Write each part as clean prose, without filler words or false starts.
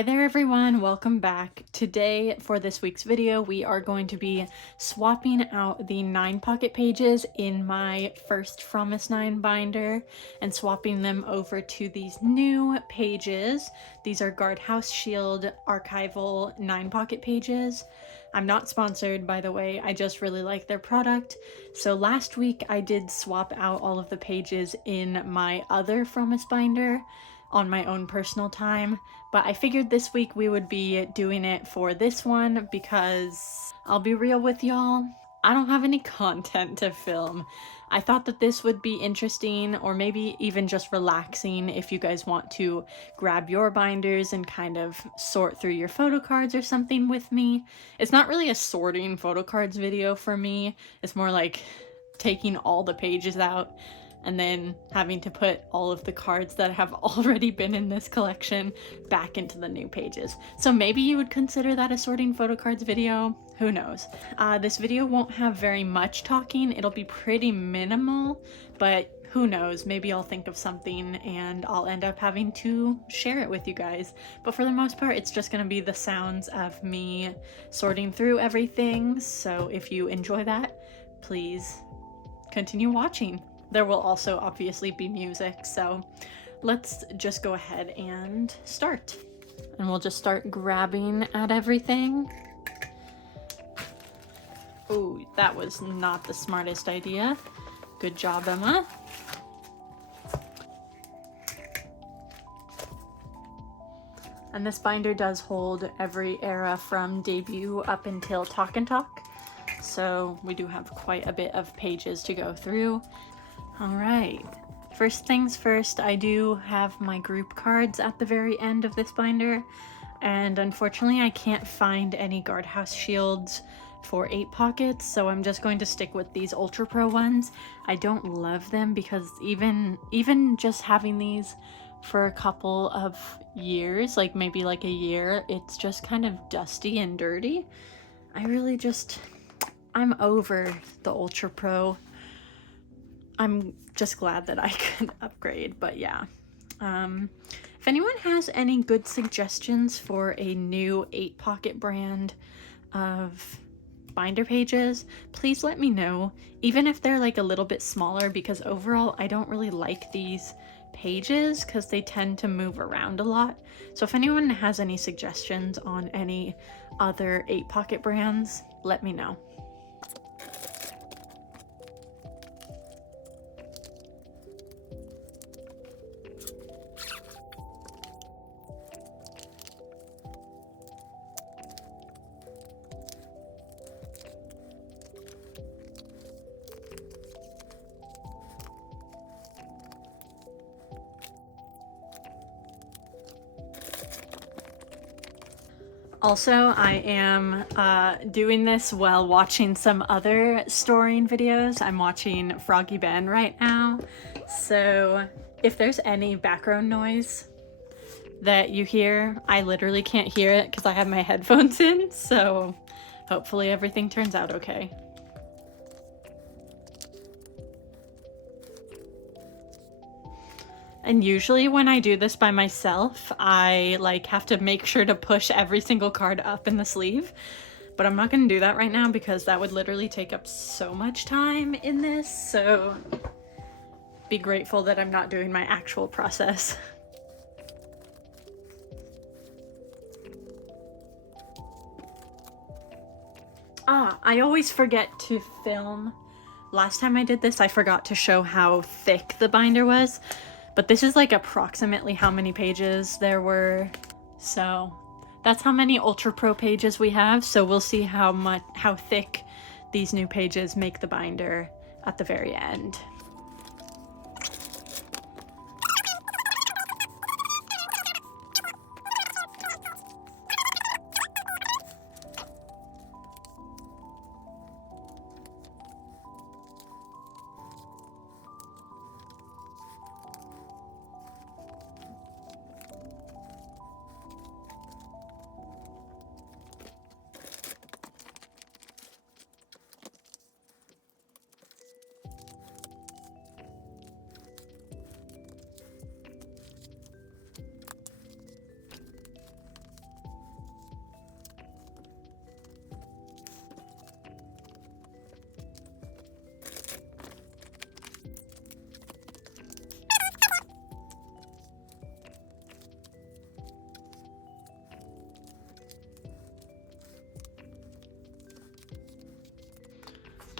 Hi there everyone, welcome back. Today for this week's video we are going to be swapping out the 9 pocket pages in my first Fromiseventeen binder and swapping them over to these new pages. These are Guardhouse Shield archival 9 pocket pages. I'm not sponsored, by the way, I just really like their product. So last week I did swap out all of the pages in my other Fromis binder on my own personal time, but I figured this week we would be doing it for this one because I'll be real with y'all, I don't have any content to film. I thought that this would be interesting, or maybe even just relaxing if you guys want to grab your binders and kind of sort through your photo cards or something with me. It's not really a sorting photo cards video for me, it's more like taking all the pages out and then having to put all of the cards that have already been in this collection back into the new pages. So maybe you would consider that a sorting photo cards video, who knows. This video won't have very much talking, it'll be pretty minimal, but who knows, maybe I'll think of something and I'll end up having to share it with you guys. But for the most part, it's just gonna be the sounds of me sorting through everything. So if you enjoy that, please continue watching. There will also obviously be music, so let's just go ahead and start. And we'll just start grabbing at everything. Oh, that was not the smartest idea. Good job, Emma. And this binder does hold every era from debut up until Talk and Talk, so we do have quite a bit of pages to go through. All right, first things first, I do have my group cards at the very end of this binder, and unfortunately I can't find any Guardhouse Shields for 8 pockets, so I'm just going to stick with these Ultra Pro ones. I don't love them because even just having these for a couple of years, like maybe like a year, it's just kind of dusty and dirty. I'm over the Ultra Pro. I'm just glad that I could upgrade, but yeah. If anyone has any good suggestions for a new 8 pocket brand of binder pages, please let me know, even if they're like a little bit smaller, because overall I don't really like these pages because they tend to move around a lot. So if anyone has any suggestions on any other 8 pocket brands, let me know. Also, I am doing this while watching some other storing videos. I'm watching Froggy Ben right now, so if there's any background noise that you hear, I literally can't hear it because I have my headphones in, so hopefully everything turns out okay. And usually when I do this by myself, I like have to make sure to push every single card up in the sleeve, but I'm not gonna do that right now because that would literally take up so much time in this, so be grateful that I'm not doing my actual process. I always forget to film. Last time I did this, I forgot to show how thick the binder was. But this is like approximately how many pages there were. So that's how many Ultra Pro pages we have. So we'll see how thick these new pages make the binder at the very end.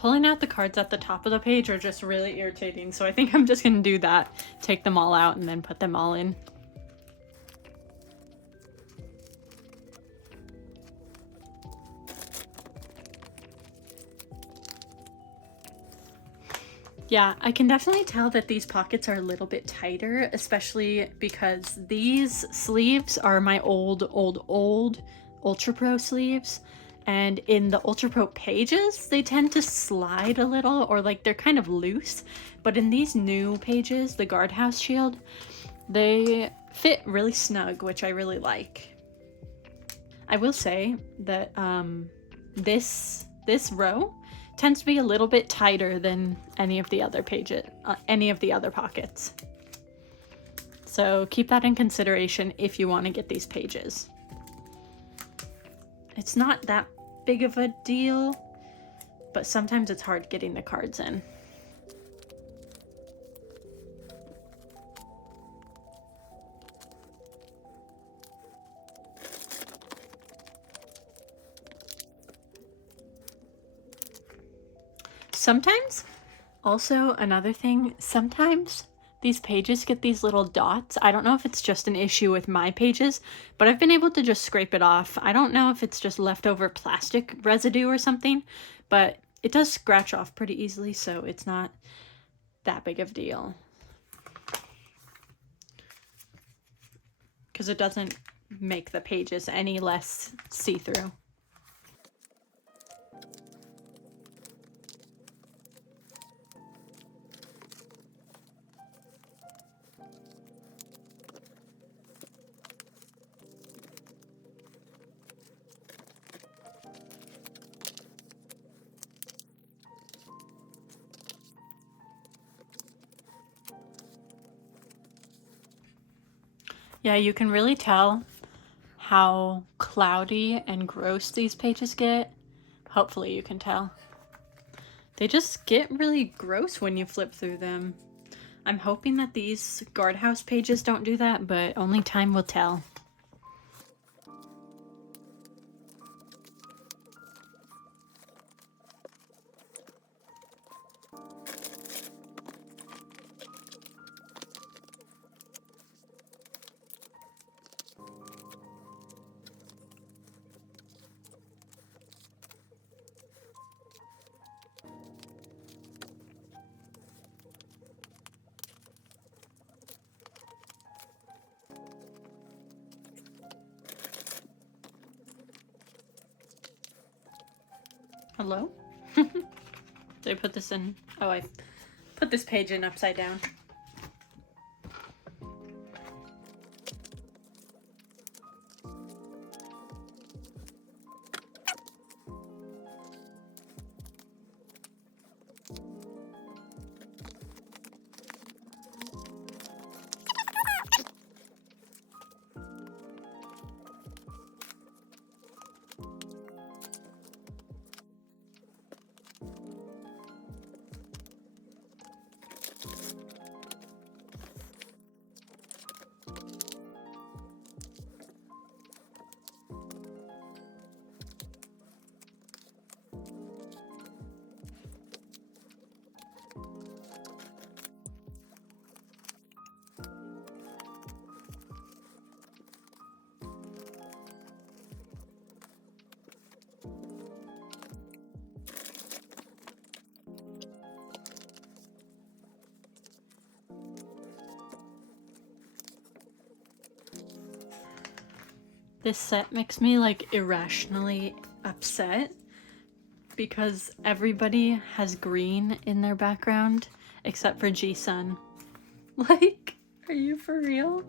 pulling out the cards at the top of the page are just really irritating, so I think I'm just gonna do that. Take them all out and then put them all in. Yeah, I can definitely tell that these pockets are a little bit tighter, especially because these sleeves are my old Ultra Pro sleeves. And in the Ultra Pro pages, they tend to slide a little, or like they're kind of loose. But in these new pages, the guardhouse shield, they fit really snug, which I really like. I will say that this row tends to be a little bit tighter than any of the other pages, any of the other pockets. So keep that in consideration if you want to get these pages. It's not that big of a deal, but sometimes it's hard getting the cards in. Sometimes, also another thing, sometimes these pages get these little dots. I don't know if it's just an issue with my pages, but I've been able to just scrape it off. I don't know if it's just leftover plastic residue or something, but it does scratch off pretty easily, so it's not that big of a deal. Because it doesn't make the pages any less see-through. Yeah, you can really tell how cloudy and gross these pages get. Hopefully you can tell. They just get really gross when you flip through them. I'm hoping that these guardhouse pages don't do that, but only time will tell. Hello? Did I put this in? Oh, I put this page in upside down. This set makes me like irrationally upset because everybody has green in their background except for Ji-sun. Like, are you for real?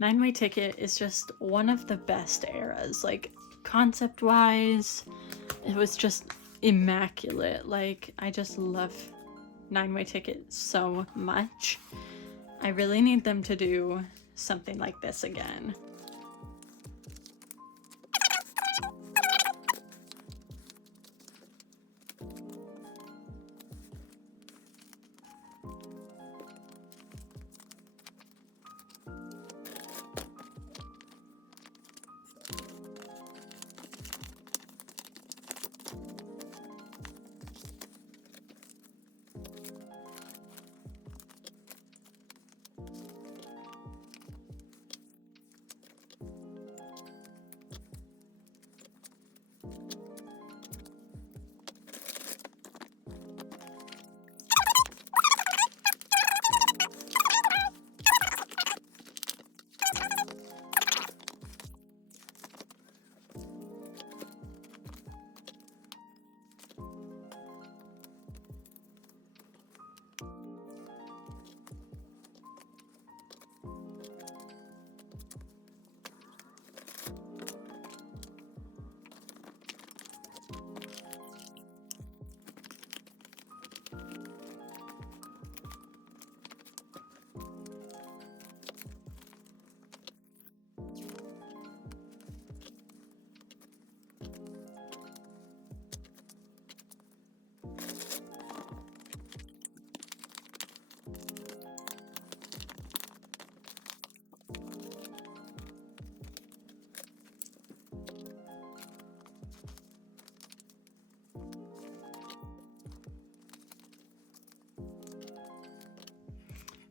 9-Way Ticket is just one of the best eras. Like, concept-wise, it was just immaculate. Like, I just love 9-Way Ticket so much. I really need them to do something like this again.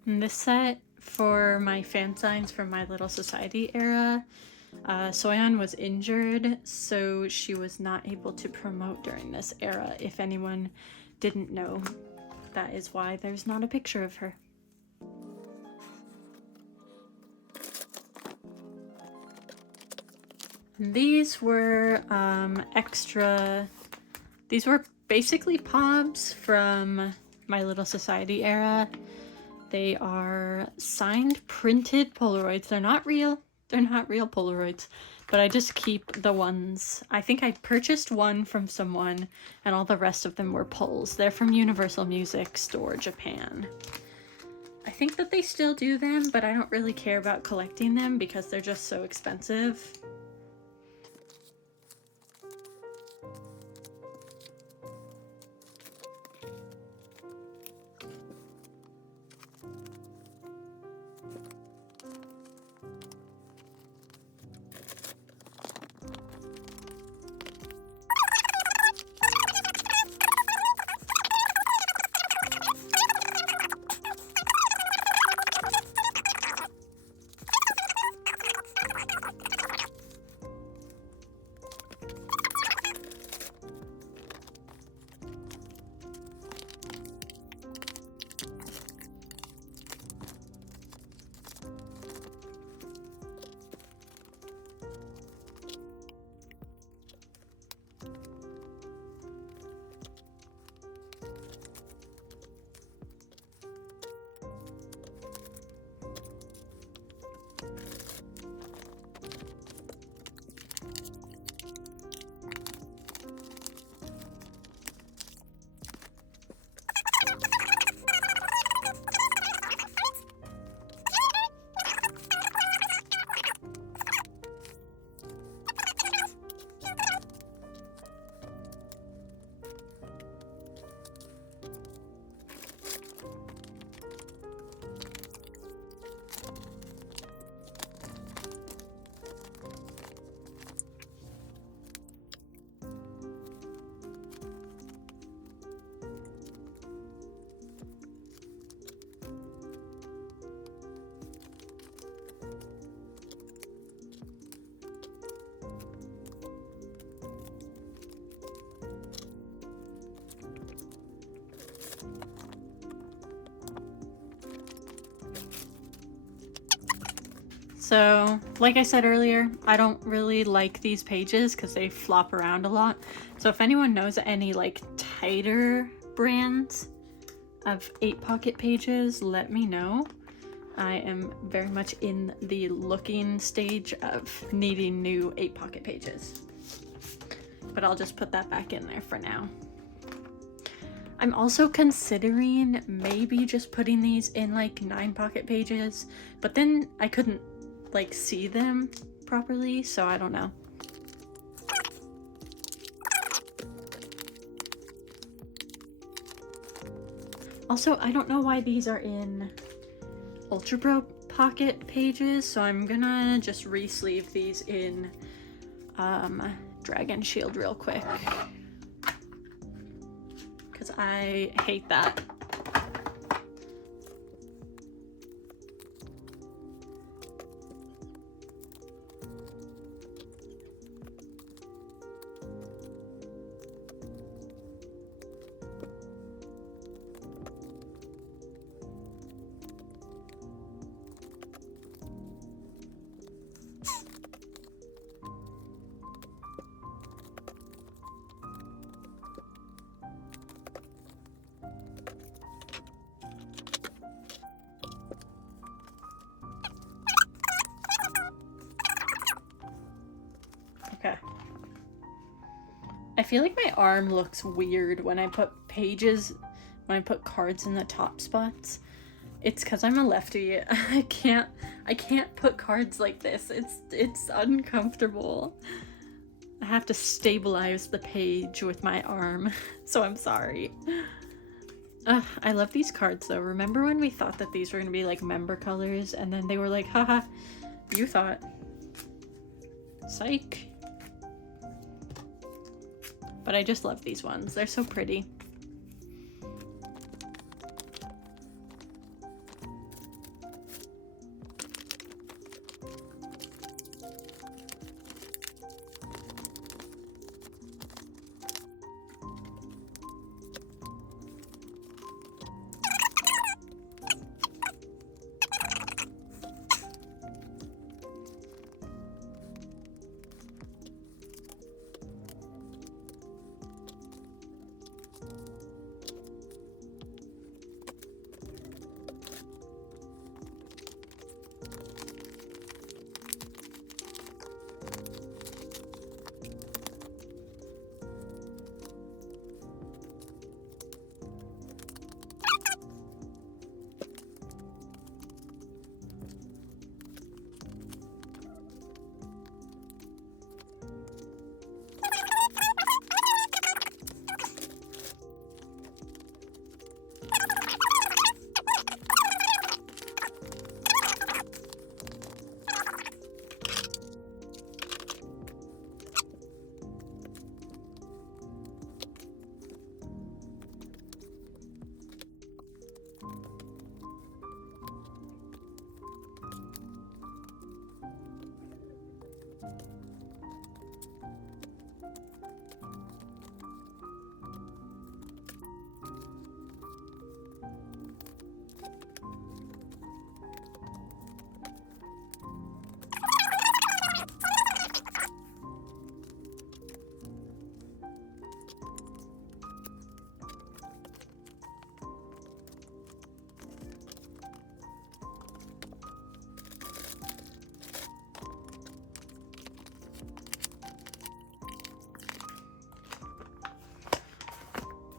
And this set for my fan signs from My Little Society era, Soyeon was injured, so she was not able to promote during this era. If anyone didn't know, that is why there's not a picture of her. These were these were basically pobs from My Little Society era. They are signed printed Polaroids. They're not real Polaroids, but I just keep the ones. I think I purchased one from someone and all the rest of them were pulls. They're from Universal Music Store, Japan. I think that they still do them, but I don't really care about collecting them because they're just so expensive. So, like I said earlier, I don't really like these pages because they flop around a lot. So if anyone knows any like tighter brands of 8-pocket pages, let me know. I am very much in the looking stage of needing new 8-pocket pages. But I'll just put that back in there for now. I'm also considering maybe just putting these in like 9-pocket pages, but then I couldn't like see them properly, so I don't know. Also, I don't know why these are in Ultra Pro pocket pages, so I'm gonna just re-sleeve these in Dragon Shield real quick, because I hate that. Okay. I feel like my arm looks weird when I put cards in the top spots. It's because I'm a lefty. I can't put cards like this. It's uncomfortable. I have to stabilize the page with my arm, so I'm sorry. I love these cards though. Remember when we thought that these were gonna be like member colors, and then they were like, haha, you thought. Psych. But I just love these ones. They're so pretty.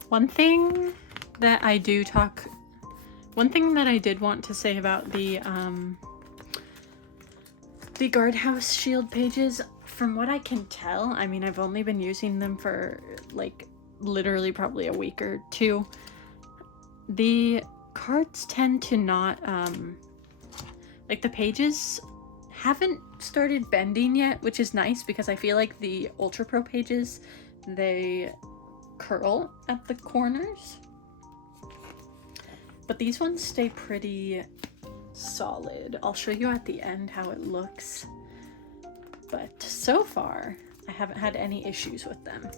One thing that I did want to say about the guardhouse shield pages, from what I can tell, I mean, I've only been using them for like literally probably a week or two. The cards tend to not, like the pages haven't started bending yet, which is nice because I feel like the Ultra Pro pages, they curl at the corners, but these ones stay pretty solid. I'll show you at the end how it looks, but so far I haven't had any issues with them.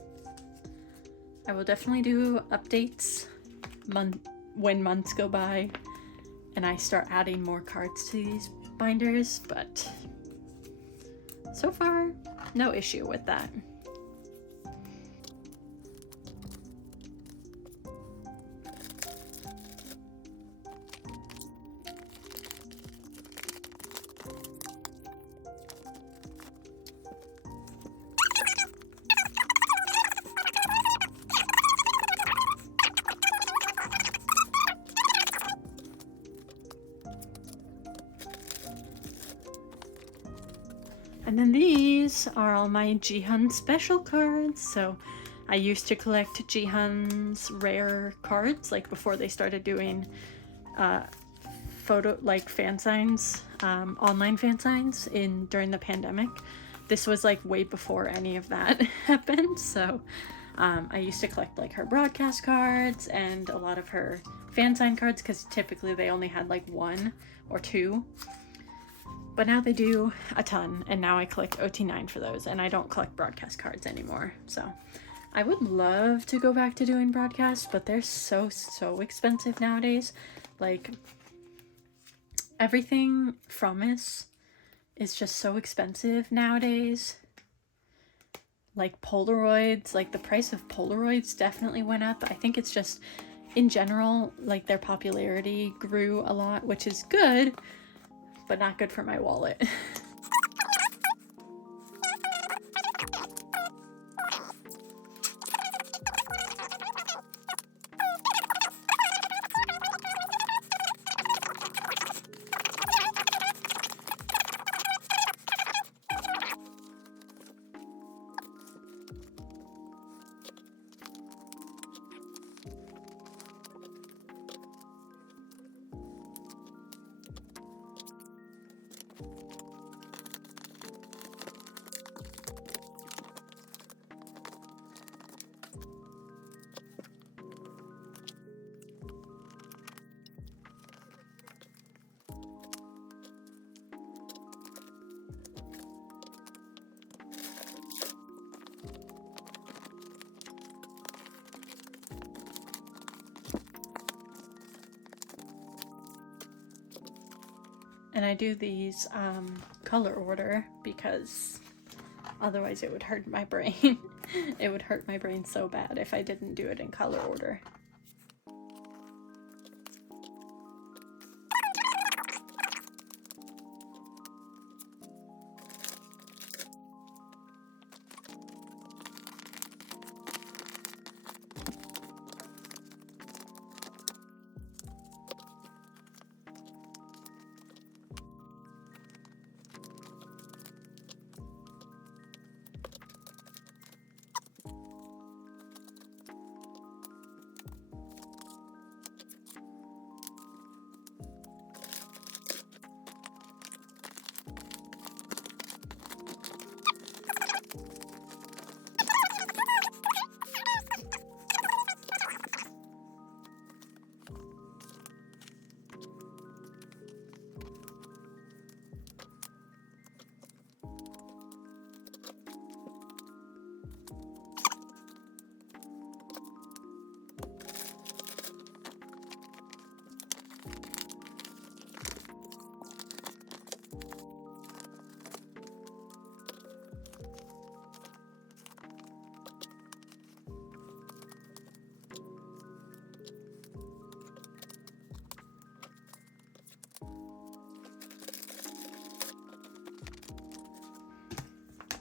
I will definitely do updates when months go by and I start adding more cards to these binders, but so far no issue with that. And then these are all my Jihan special cards. So I used to collect Jihan's rare cards, like before they started doing fan signs, online fan signs during the pandemic. This was like way before any of that happened. So I used to collect like her broadcast cards and a lot of her fan sign cards, because typically they only had like 1 or 2. But now they do a ton, and now I collect OT9 for those, and I don't collect broadcast cards anymore. So I would love to go back to doing broadcasts, but they're so expensive nowadays. Like, everything Fromis is just so expensive nowadays. Like Polaroids, like the price of Polaroids definitely went up. I think it's just, in general, like their popularity grew a lot, which is good, but not good for my wallet. And I do these color order because otherwise it would hurt my brain. It would hurt my brain so bad if I didn't do it in color order.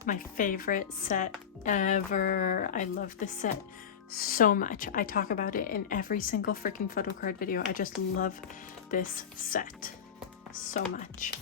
My favorite set ever. I love this set so much. I talk about it in every single freaking photocard video. I just love this set so much.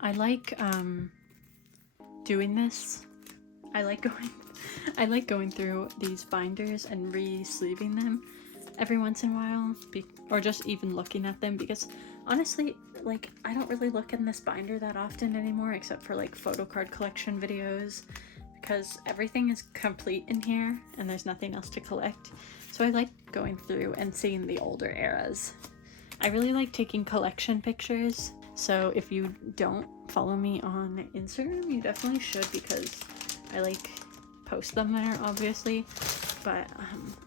I like doing this. I like going through these binders and re-sleeving them every once in a while, or just even looking at them, because honestly, like, I don't really look in this binder that often anymore, except for like photocard collection videos, because everything is complete in here and there's nothing else to collect. So I like going through and seeing the older eras. I really like taking collection pictures. So if you don't follow me on Instagram, you definitely should, because I like post them there, obviously. But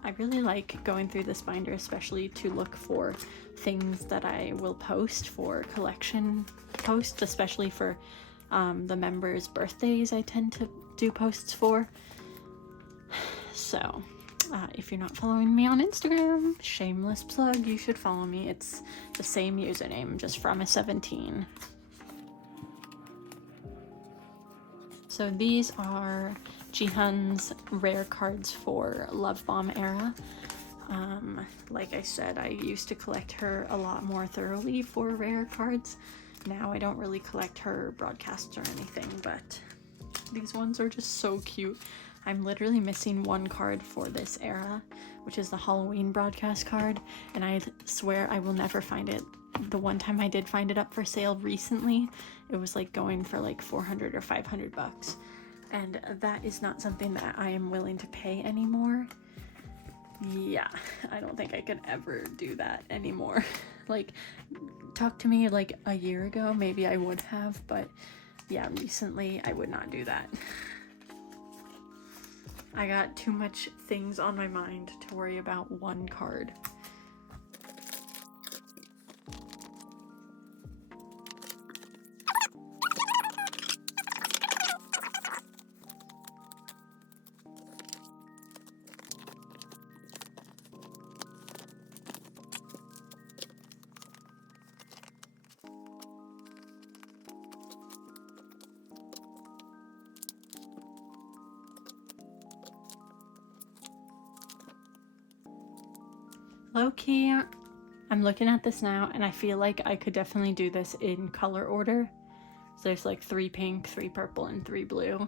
I really like going through this binder, especially to look for things that I will post for collection posts, especially for the members' birthdays I tend to do posts for. So if you're not following me on Instagram, shameless plug, you should follow me. It's the same username, just fromiseventeen. So these are Jihan's rare cards for Love Bomb era. Like I said, I used to collect her a lot more thoroughly for rare cards. Now I don't really collect her broadcasts or anything, but these ones are just so cute. I'm literally missing one card for this era, which is the Halloween broadcast card, and I swear I will never find it. The one time I did find it up for sale recently, it was like going for like 400 or 500 bucks, and that is not something that I am willing to pay anymore. Yeah, I don't think I could ever do that anymore. Like, talk to me like a year ago, maybe I would have, but yeah, recently I would not do that. I got too much things on my mind to worry about one card. Low-key, I'm looking at this now and I feel like I could definitely do this in color order. So there's like 3 pink, 3 purple, and 3 blue.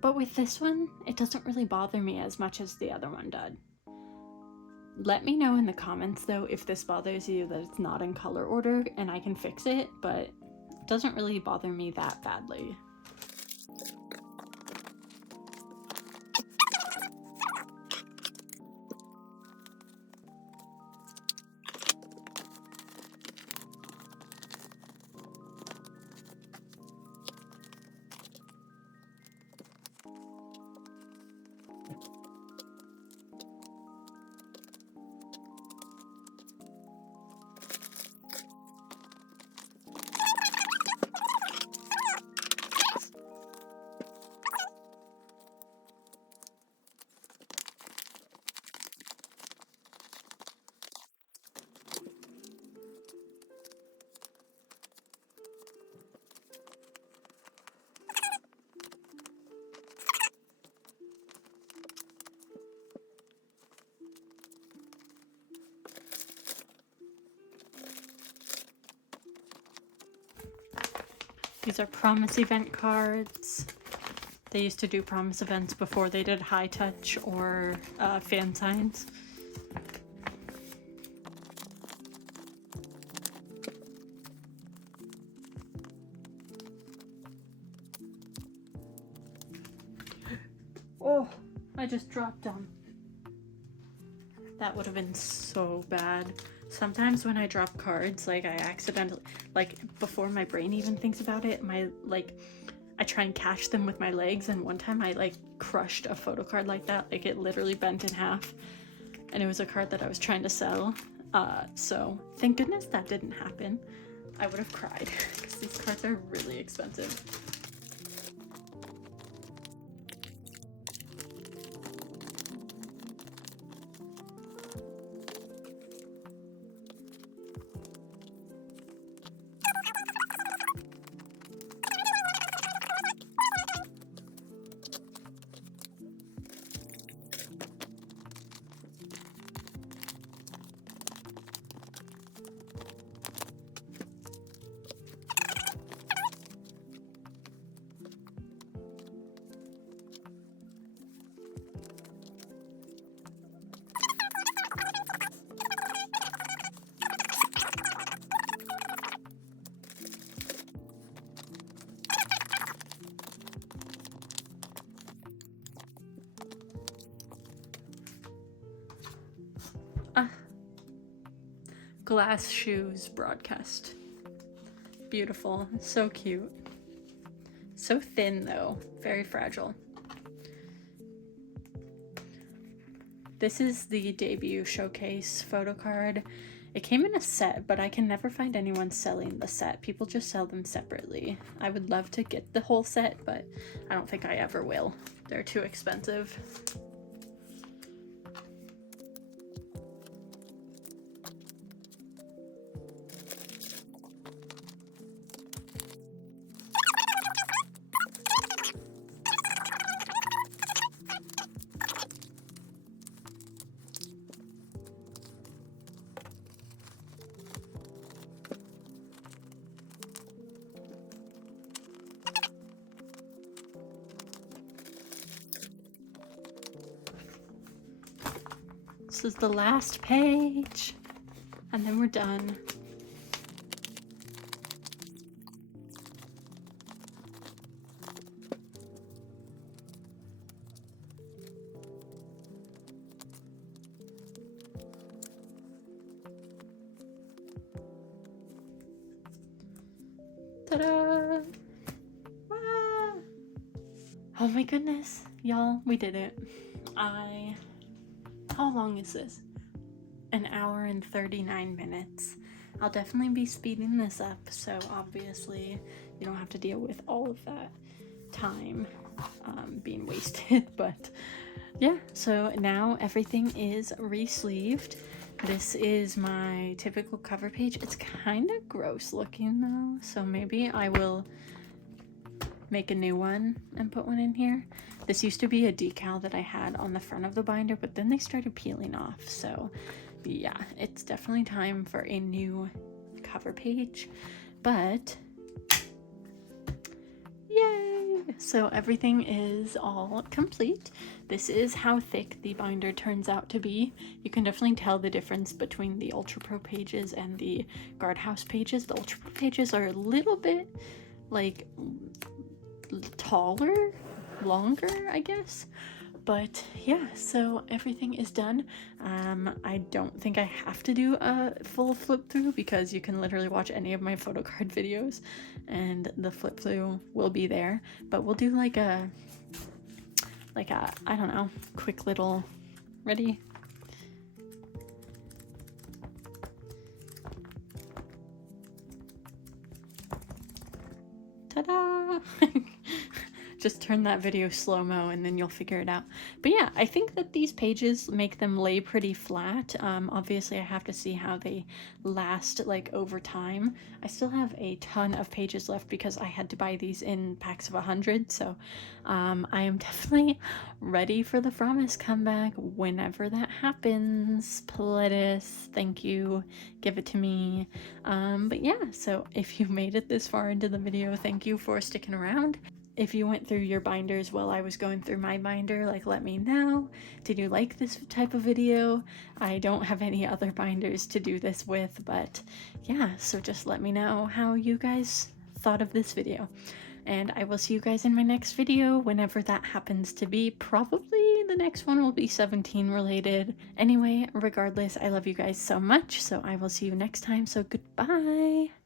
But with this one, it doesn't really bother me as much as the other one did. Let me know in the comments though if this bothers you that it's not in color order, and I can fix it, but it doesn't really bother me that badly. These are promise event cards. They used to do promise events before they did high touch or fan signs. Oh, I just dropped them. That would have been so bad. Sometimes when I drop cards, like I accidentally, like before my brain even thinks about it, I try and catch them with my legs, and one time I like crushed a photo card like that, like it literally bent in half, and it was a card that I was trying to sell. So thank goodness that didn't happen. I would have cried because these cards are really expensive. glass shoes broadcast. Beautiful, so cute. So thin though, very fragile. This is the debut showcase photocard. It came in a set, but I can never find anyone selling the set. People just sell them separately. I would love to get the whole set, but I don't think I ever will. They're too expensive. This is the last page, and then we're done. Ta-da! Ah! Oh my goodness, y'all, we did it. How long is this? An hour and 39 minutes. I'll definitely be speeding this up, so obviously you don't have to deal with all of that time being wasted. But yeah, so now everything is re-sleeved. This is my typical cover page. It's kind of gross looking though, so maybe I will make a new one and put one in here. This used to be a decal that I had on the front of the binder, but then they started peeling off. So yeah, it's definitely time for a new cover page. But yay! So everything is all complete. This is how thick the binder turns out to be. You can definitely tell the difference between the Ultra Pro pages and the Guardhouse pages. The Ultra Pro pages are a little bit like taller, longer, I guess. But yeah, so everything is done. I don't think I have to do a full flip through because you can literally watch any of my photocard videos and the flip through will be there. But we'll do like a I don't know, quick little, ready? Ta-da! Just turn that video slow-mo and then you'll figure it out. But yeah, I think that these pages make them lay pretty flat. Obviously I have to see how they last like over time. I still have a ton of pages left because I had to buy these in packs of 100. So I am definitely ready for the Fromis comeback whenever that happens. Please, thank you, give it to me. But yeah, so if you made it this far into the video, thank you for sticking around. If you went through your binders while I was going through my binder, like, let me know. Did you like this type of video? I don't have any other binders to do this with, but yeah, so just let me know how you guys thought of this video. And I will see you guys in my next video, whenever that happens to be. Probably the next one will be 17 related. Anyway, regardless, I love you guys so much, so I will see you next time, so goodbye!